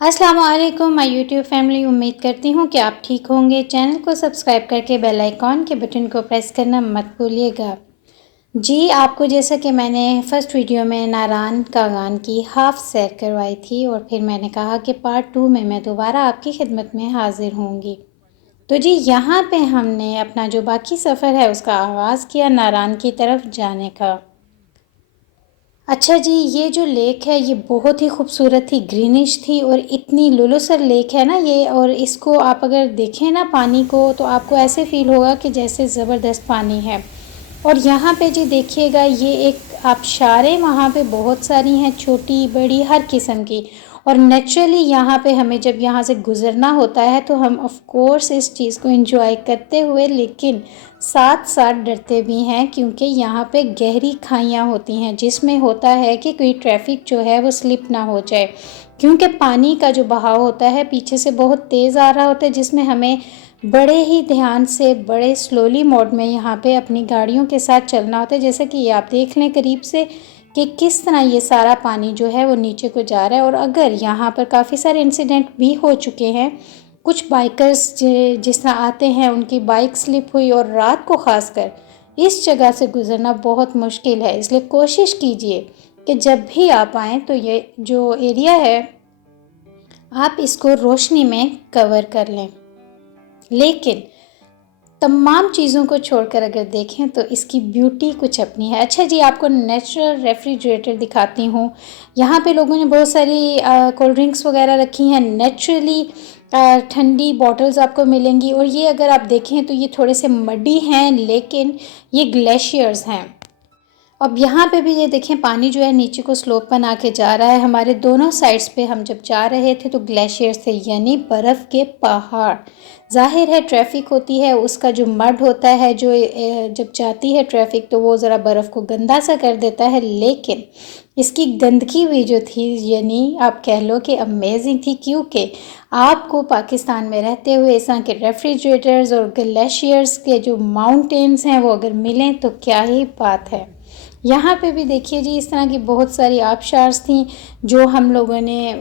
अस्सलाम वालेकुम my YouTube family. उम्मीद करती हूँ कि आप ठीक होंगे। चैनल को सब्सक्राइब करके बेल आइकॉन के बटन को प्रेस करना मत भूलिएगा। जी, आपको जैसा कि मैंने फ़र्स्ट वीडियो में नारान कागान की हाफ़ सैर करवाई थी और फिर मैंने कहा कि पार्ट 2 में मैं दोबारा आपकी खिदमत में हाज़िर होंगी। तो जी, यहाँ पे हमने अपना जो बाकी सफ़र है उसका आगाज़ किया नारान की तरफ जाने का। अच्छा जी, ये जो लेक है ये बहुत ही खूबसूरत थी, ग्रीनिश थी और इतनी लुलुसर लेक है ना ये। और इसको आप अगर देखें ना पानी को तो आपको ऐसे फ़ील होगा कि जैसे ज़बरदस्त पानी है। और यहाँ पे जी देखिएगा, ये एक आबशारें वहाँ पे बहुत सारी हैं, छोटी बड़ी हर किस्म की। और नेचुरली यहाँ पे हमें जब यहाँ से गुज़रना होता है तो हम ऑफ़ कोर्स इस चीज़ को एंजॉय करते हुए लेकिन साथ साथ डरते भी हैं, क्योंकि यहाँ पे गहरी खाइयाँ होती हैं जिसमें होता है कि कोई ट्रैफिक जो है वो स्लिप ना हो जाए, क्योंकि पानी का जो बहाव होता है पीछे से बहुत तेज़ आ रहा होता है, जिसमें हमें बड़े ही ध्यान से बड़े स्लोली मोड में यहाँ पे अपनी गाड़ियों के साथ चलना होता है। जैसे कि ये आप देख लें करीब से कि किस तरह ये सारा पानी जो है वो नीचे को जा रहा है। और अगर यहाँ पर काफ़ी सारे इंसिडेंट भी हो चुके हैं, कुछ बाइकर्स जिस तरह आते हैं उनकी बाइक स्लिप हुई, और रात को ख़ासकर इस जगह से गुज़रना बहुत मुश्किल है। इसलिए कोशिश कीजिए कि जब भी आप आएँ तो ये जो एरिया है आप इसको रोशनी में कवर कर लें। लेकिन तमाम चीज़ों को छोड़कर अगर देखें तो इसकी ब्यूटी कुछ अपनी है। अच्छा जी, आपको नेचुरल रेफ्रिजरेटर दिखाती हूँ। यहाँ पे लोगों ने बहुत सारी कोल्ड ड्रिंक्स वगैरह रखी हैं, नेचुरली ठंडी बॉटल्स आपको मिलेंगी। और ये अगर आप देखें तो ये थोड़े से मडी हैं, लेकिन ये ग्लेशियर्स हैं। अब यहाँ पे भी ये देखें पानी जो है नीचे को स्लोप बना के जा रहा है। हमारे दोनों साइड्स पे हम जब जा रहे थे तो ग्लेशियर्स थे, यानी बर्फ़ के पहाड़। ज़ाहिर है ट्रैफिक होती है, उसका जो मड होता है जो जब जाती है ट्रैफिक तो वो ज़रा बर्फ़ को गंदा सा कर देता है, लेकिन इसकी गंदगी भी जो थी यानी आप कह लो कि अमेजिंग थी। क्योंकि आपको पाकिस्तान में रहते हुए इस तरह के रेफ्रिजरेटर्स और ग्लेशियर्स के जो माउंटेन्स हैं वो अगर मिलें तो क्या ही बात है। यहाँ पे भी देखिए जी, इस तरह की बहुत सारी आबशार्स थी जो हम लोगों ने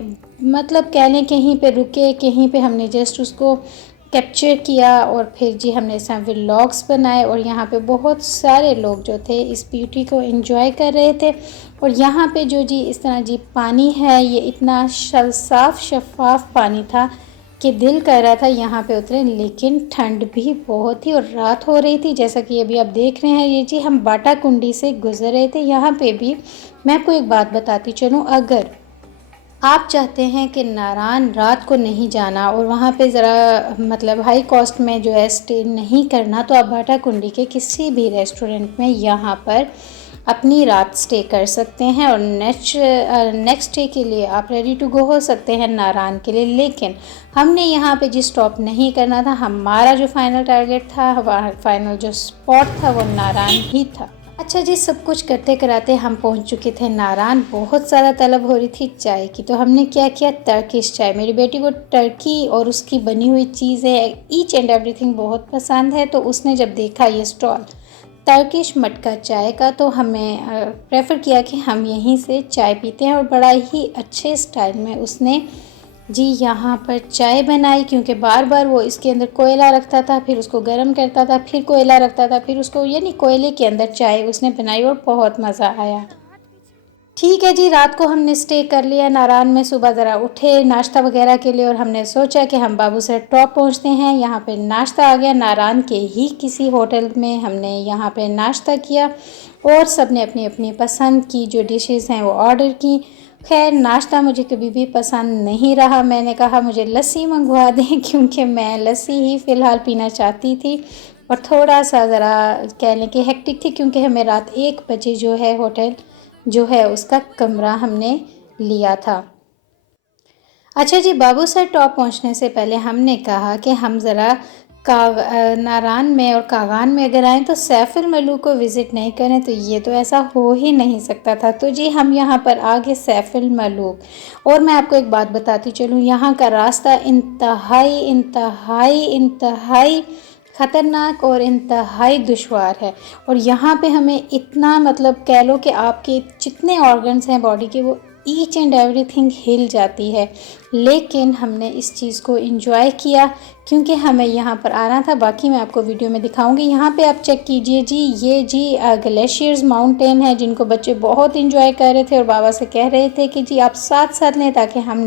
मतलब कह लें कहीं पे रुके, कहीं पे हमने जस्ट उसको कैप्चर किया और फिर जी हमने इस तरह व्लॉग्स बनाए। और यहाँ पे बहुत सारे लोग जो थे इस ब्यूटी को एंजॉय कर रहे थे। और यहाँ पे जो जी इस तरह जी पानी है ये इतना साफ़ शफाफ पानी था कि दिल कर रहा था यहाँ पे उतरे, लेकिन ठंड भी बहुत थी और रात हो रही थी। जैसा कि अभी आप देख रहे हैं, ये जी हम बाटा कुंडी से गुज़र रहे थे। यहाँ पे भी मैं आपको एक बात बताती चलूँ, अगर आप चाहते हैं कि नारान रात को नहीं जाना और वहाँ पे ज़रा मतलब हाई कॉस्ट में जो है स्टे नहीं करना, तो आप बाटा कुंडी के किसी भी रेस्टोरेंट में यहाँ पर अपनी रात स्टे कर सकते हैं। और नेक्स्ट डे के लिए आप रेडी टू गो हो सकते हैं नारान के लिए। लेकिन हमने यहाँ पे जिस स्टॉप नहीं करना था, हमारा जो फाइनल टारगेट था, हमारा फाइनल जो स्पॉट था वो नारान ही था। अच्छा जी, सब कुछ करते कराते हम पहुंच चुके थे नारान। बहुत ज़्यादा तलब हो रही थी चाय की, तो हमने क्या किया, टर्किश चाय। मेरी बेटी को टर्की और उसकी बनी हुई चीज़ें ईच एंड एवरीथिंग बहुत पसंद है, तो उसने जब देखा ये स्टॉल टर्किश मटका चाय का तो हमें प्रेफर किया कि हम यहीं से चाय पीते हैं। और बड़ा ही अच्छे स्टाइल में उसने जी यहाँ पर चाय बनाई, क्योंकि बार बार वो इसके अंदर कोयला रखता था, फिर उसको गर्म करता था, फिर कोयला रखता था, फिर उसको यानी कोयले के अंदर चाय उसने बनाई और बहुत मज़ा आया। ठीक है जी, रात को हमने स्टे कर लिया नारान में। सुबह ज़रा उठे नाश्ता वगैरह के लिए और हमने सोचा कि हम बाबूसर टॉप पहुंचते हैं। यहाँ पे नाश्ता आ गया, नारान के ही किसी होटल में हमने यहाँ पे नाश्ता किया और सब ने अपनी अपनी पसंद की जो डिशेस हैं वो ऑर्डर की। खैर नाश्ता मुझे कभी भी पसंद नहीं रहा, मैंने कहा मुझे लस्सी मंगवा दें क्योंकि मैं लस्सी ही फ़िलहाल पीना चाहती थी। और थोड़ा सा ज़रा कह लें कि हेक्टिक थी, क्योंकि हमें रात 1 बजे जो है होटल जो है उसका कमरा हमने लिया था। अच्छा जी, बाबूसर टॉप पहुंचने से पहले हमने कहा कि हम ज़रा नारान में और कागान में अगर आएँ तो सैफुल मलूक को विज़िट नहीं करें, तो ये तो ऐसा हो ही नहीं सकता था। तो जी हम यहाँ पर आ गए सैफुल मलूक। और मैं आपको एक बात बताती चलूँ, यहाँ का रास्ता इंतहाई इंतहाई इंतहाई ख़तरनाक और इंतहाई दुश्वार है। और यहाँ पे हमें इतना मतलब कह लो कि आपके जितने ऑर्गन्स हैं बॉडी के वो ईच एंड एवरीथिंग हिल जाती है। लेकिन हमने इस चीज़ को एंजॉय किया क्योंकि हमें यहाँ पर आना था। बाकी मैं आपको वीडियो में दिखाऊंगी। यहाँ पे आप चेक कीजिए जी, ये जी ग्लेशियर्स माउंटेन है जिनको बच्चे बहुत इंजॉय कर रहे थे और बाबा से कह रहे थे कि जी आप साथ साथ लें ताकि हम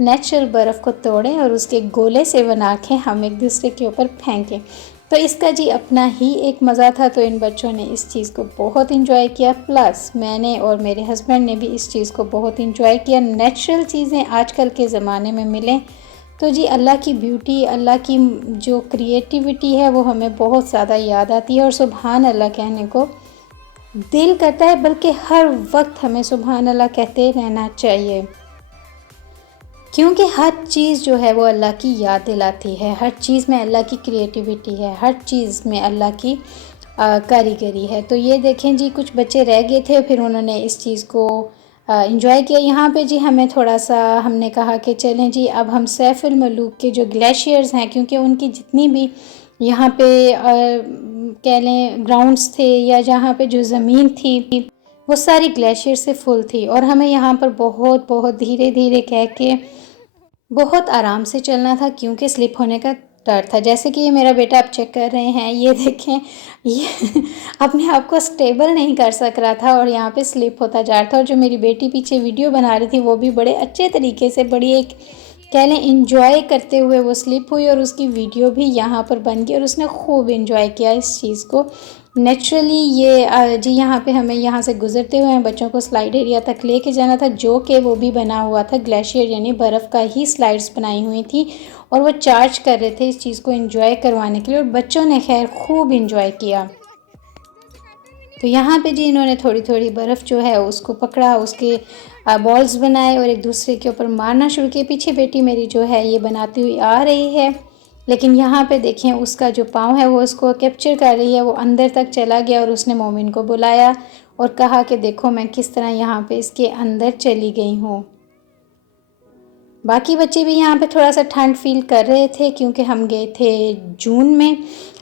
नेचुरल बर्फ़ को तोड़ें और उसके गोले से बना के हम एक दूसरे के ऊपर फेंकें। तो इसका जी अपना ही एक मज़ा था। तो इन बच्चों ने इस चीज़ को बहुत इंजॉय किया, प्लस मैंने और मेरे हस्बैंड ने भी इस चीज़ को बहुत इंजॉय किया। नेचुरल चीज़ें आजकल के ज़माने में मिलें तो जी अल्लाह की ब्यूटी, अल्लाह की जो क्रिएटिविटी है वो हमें बहुत ज़्यादा याद आती है और सुभान अल्लाह कहने को दिल करता है, बल्कि हर वक्त हमें सुभान अल्लाह कहते रहना चाहिए क्योंकि हर चीज़ जो है वो अल्लाह की याद दिलाती है। हर चीज़ में अल्लाह की क्रिएटिविटी है, हर चीज़ में अल्लाह की कारीगरी है। तो ये देखें जी, कुछ बच्चे रह गए थे, फिर उन्होंने इस चीज़ को इंजॉय किया। यहाँ पे जी हमें थोड़ा सा हमने कहा कि चलें जी अब हम सैफ उल मलूक के जो ग्लेशियर्स हैं, क्योंकि उनकी जितनी भी यहाँ पे कह लें ग्राउंड्स थे या जहाँ पे जो ज़मीन थी वो सारी ग्लेशियर से फुल थी और हमें यहाँ पर बहुत बहुत धीरे धीरे कह के बहुत आराम से चलना था क्योंकि स्लिप होने का डर था। जैसे कि ये मेरा बेटा आप चेक कर रहे हैं, ये देखें, ये अपने आप को स्टेबल नहीं कर सक रहा था और यहाँ पे स्लिप होता जा रहा था। और जो मेरी बेटी पीछे वीडियो बना रही थी वो भी बड़े अच्छे तरीके से, बड़ी एक कह लें इंजॉय करते हुए वो स्लिप हुई और उसकी वीडियो भी यहाँ पर बन गई और उसने खूब इंजॉय किया इस चीज़ को। नेचुरली ये जी यहाँ पे हमें यहाँ से गुजरते हुए बच्चों को स्लाइड एरिया तक लेके जाना था, जो कि वो भी बना हुआ था ग्लेशियर यानी बर्फ़ का ही स्लाइड्स बनाई हुई थी और वो चार्ज कर रहे थे इस चीज़ को एंजॉय करवाने के लिए और बच्चों ने खैर खूब इंजॉय किया। तो यहाँ पे जी इन्होंने थोड़ी थोड़ी बर्फ़ जो है उसको पकड़ा, उसके बॉल्स बनाए और एक दूसरे के ऊपर मारना शुरू किए। पीछे बेटी मेरी जो है ये बनाती हुई आ रही है, लेकिन यहाँ पे देखें उसका जो पाँव है वो उसको कैप्चर कर रही है। वो अंदर तक चला गया और उसने मोमिन को बुलाया और कहा कि देखो मैं किस तरह यहाँ पे इसके अंदर चली गई हूँ। बाकी बच्चे भी यहाँ पे थोड़ा सा ठंड फील कर रहे थे क्योंकि हम गए थे जून में,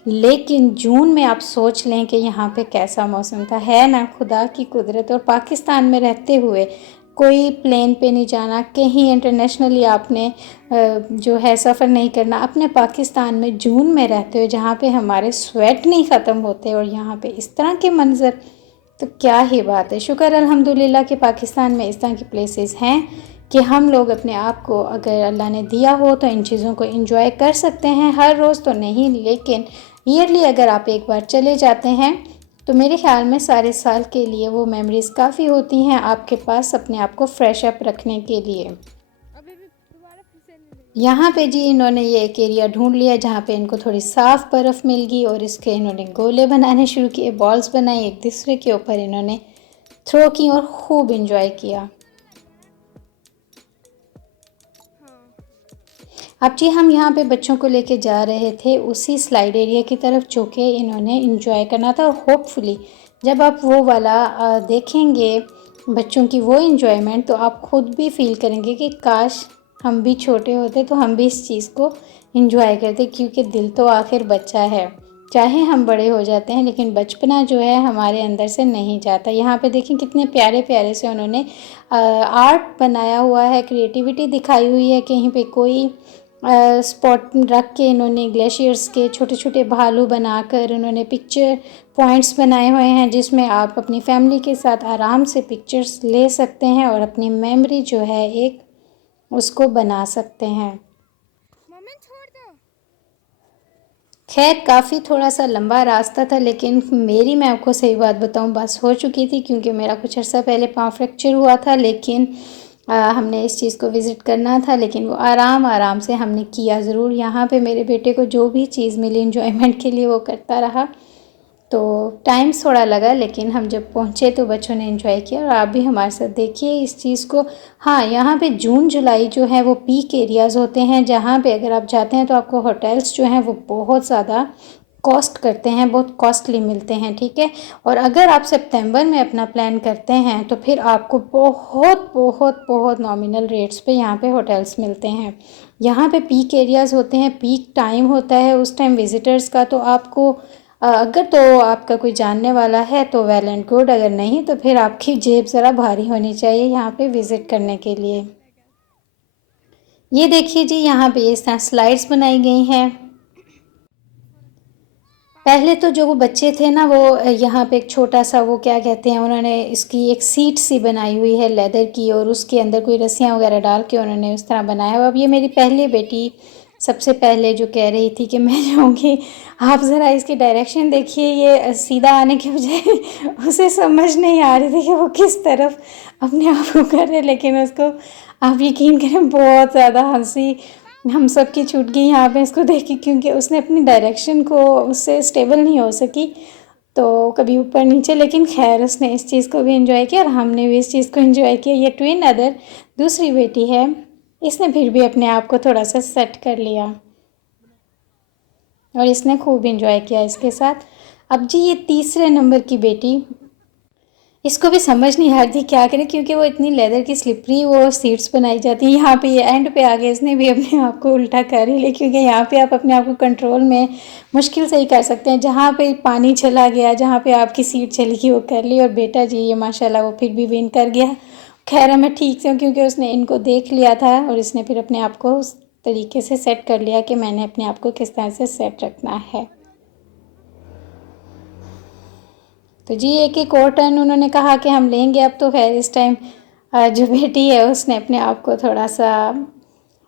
लेकिन जून में आप सोच लें कि यहाँ पे कैसा मौसम था। है ना खुदा की कुदरत। और पाकिस्तान में रहते हुए कोई प्लेन पे नहीं जाना, कहीं इंटरनेशनली आपने जो है सफ़र नहीं करना, अपने पाकिस्तान में जून में रहते हुए जहाँ पे हमारे स्वेट नहीं ख़त्म होते और यहाँ पे इस तरह के मंज़र, तो क्या ही बात है। शुक्र अल्हम्दुलिल्लाह कि पाकिस्तान में इस तरह की प्लेसेस हैं कि हम लोग अपने आप को अगर अल्लाह ने दिया हो तो इन चीज़ों को एंजॉय कर सकते हैं। हर रोज़ तो नहीं, लेकिन ईयरली अगर आप एक बार चले जाते हैं तो मेरे ख़्याल में सारे साल के लिए वो मेमोरीज़ काफ़ी होती हैं आपके पास अपने आप को फ्रेश अप रखने के लिए। यहाँ पे जी इन्होंने ये एक एरिया ढूंढ लिया जहाँ पे इनको थोड़ी साफ़ बर्फ़ मिल गई और इसके इन्होंने गोले बनाने शुरू किए, बॉल्स बनाई, एक दूसरे के ऊपर इन्होंने थ्रो की और खूब इंजॉय किया। अब जी हम यहाँ पे बच्चों को लेके जा रहे थे उसी स्लाइड एरिया की तरफ जो कि इन्होंने इंजॉय करना था और होपफुली जब आप वो वाला देखेंगे बच्चों की वो इंजॉयमेंट तो आप ख़ुद भी फील करेंगे कि काश हम भी छोटे होते तो हम भी इस चीज़ को इंजॉय करते, क्योंकि दिल तो आखिर बच्चा है। चाहे हम बड़े हो जाते हैं लेकिन बचपना जो है हमारे अंदर से नहीं जाता। यहाँ पे देखें कितने प्यारे प्यारे से उन्होंने आर्ट बनाया हुआ है, क्रिएटिविटी दिखाई हुई है। कहीं पे कोई स्पॉट रख के इन्होंने ग्लेशियर्स के छोटे छोटे भालू बनाकर उन्होंने पिक्चर पॉइंट्स बनाए हुए हैं जिसमें आप अपनी फैमिली के साथ आराम से पिक्चर्स ले सकते हैं और अपनी मेमोरी जो है एक उसको बना सकते हैं। खैर काफ़ी थोड़ा सा लंबा रास्ता था, लेकिन मेरी मैं आपको सही बात बताऊं बस हो चुकी थी क्योंकि मेरा कुछ अर्सा पहले पाँव फ्रैक्चर हुआ था। लेकिन हमने इस चीज़ को विज़िट करना था, लेकिन वो आराम आराम से हमने किया ज़रूर। यहाँ पे मेरे बेटे को जो भी चीज़ मिली इंजॉयमेंट के लिए वो करता रहा, तो टाइम थोड़ा लगा लेकिन हम जब पहुँचे तो बच्चों ने एंजॉय किया और आप भी हमारे साथ देखिए इस चीज़ को। हाँ, यहाँ पे जून जुलाई जो है वो पीक एरियाज़ होते हैं जहाँ पे अगर आप जाते हैं तो आपको होटल्स जो हैं वो बहुत ज़्यादा कॉस्ट करते हैं, बहुत कॉस्टली मिलते हैं, ठीक है। और अगर आप सितंबर में अपना प्लान करते हैं तो फिर आपको बहुत बहुत बहुत नॉमिनल रेट्स पे यहाँ पे होटल्स मिलते हैं। यहाँ पे पीक एरियाज़ होते हैं, पीक टाइम होता है उस टाइम विज़िटर्स का, तो आपको अगर तो आपका कोई जानने वाला है तो वेल एंड गुड, अगर नहीं तो फिर आपकी जेब ज़रा भारी होनी चाहिए यहाँ पे विज़िट करने के लिए। ये देखिए जी, यहाँ पे इस तरह स्लाइड्स बनाई गई हैं। पहले तो जो वो बच्चे थे ना, वो यहाँ पे एक छोटा सा, वो क्या कहते हैं, उन्होंने इसकी एक सीट सी बनाई हुई है लेदर की, और उसके अंदर कोई रस्सियाँ वगैरह डाल के उन्होंने उस तरह बनाया हुआ। अब ये मेरी पहली बेटी सबसे पहले जो कह रही थी कि मैं जाऊँगी, आप ज़रा इसकी डायरेक्शन देखिए, ये सीधा आने के बजाय उसे समझ नहीं आ रही थी कि वो किस तरफ अपने आप को करे, लेकिन उसको, आप यकीन करें, बहुत ज़्यादा हंसी हम सब की छूट गई यहाँ पे इसको देख के, क्योंकि उसने अपनी डायरेक्शन को, उससे स्टेबल नहीं हो सकी, तो कभी ऊपर नीचे, लेकिन खैर उसने इस चीज़ को भी एंजॉय किया और हमने भी इस चीज़ को एंजॉय किया। ये ट्विन अदर दूसरी बेटी है, इसने फिर भी अपने आप को थोड़ा सा सेट कर लिया और इसने खूब एंजॉय किया इसके साथ। अब जी ये तीसरे नंबर की बेटी, इसको भी समझ नहीं आ रही थी क्या करें, क्योंकि वो इतनी लेदर की स्लिपरी वो सीट्स बनाई जाती हैं। यहाँ पे ये एंड पे आगे इसने भी अपने आप को उल्टा कर ही लिया, क्योंकि यहाँ पे आप अपने आप को कंट्रोल में मुश्किल से ही कर सकते हैं। जहाँ पे पानी चला गया, जहाँ पे आपकी सीट चली गई, वो कर ली। और बेटा जी ये माशाल्लाह वो फिर भी विन कर गया। खैर मैं ठीक से हूँ, क्योंकि उसने इनको देख लिया था और इसने फिर अपने आप को उस तरीके से सेट कर लिया कि मैंने अपने आप को किस तरह से सेट रखना है। तो जी एक एक और टर्न उन्होंने कहा कि हम लेंगे अब। तो खैर इस टाइम जो बेटी है उसने अपने आप को थोड़ा सा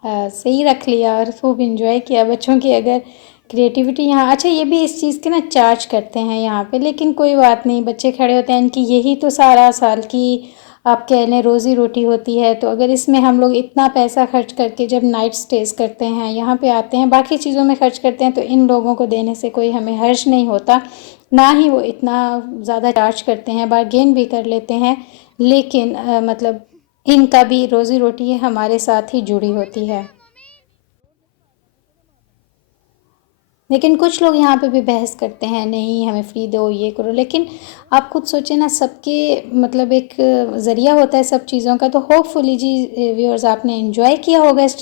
सही रख लिया और खूब इंजॉय किया। बच्चों की अगर क्रिएटिविटी यहाँ, अच्छा ये भी इस चीज़ के ना चार्ज करते हैं यहाँ पे, लेकिन कोई बात नहीं, बच्चे खड़े होते हैं, इनकी यही तो सारा साल की आप कह लें रोज़ी रोटी होती है। तो अगर इसमें हम लोग इतना पैसा खर्च करके जब नाइट स्टेज करते हैं, यहाँ पे आते हैं, बाकी चीज़ों में खर्च करते हैं, तो इन लोगों को देने से कोई हमें हर्ज नहीं होता, ना ही वो इतना ज़्यादा चार्ज करते हैं, बार्गेन भी कर लेते हैं। लेकिन मतलब इनका भी रोज़ी रोटी हमारे साथ ही जुड़ी होती है। लेकिन कुछ लोग यहाँ पे भी बहस करते हैं, नहीं हमें फ्री दो, ये करो। लेकिन आप खुद सोचें ना, सबके मतलब एक ज़रिया होता है सब चीज़ों का। तो होपफुली जी व्यूअर्स आपने एंजॉय किया होगा इस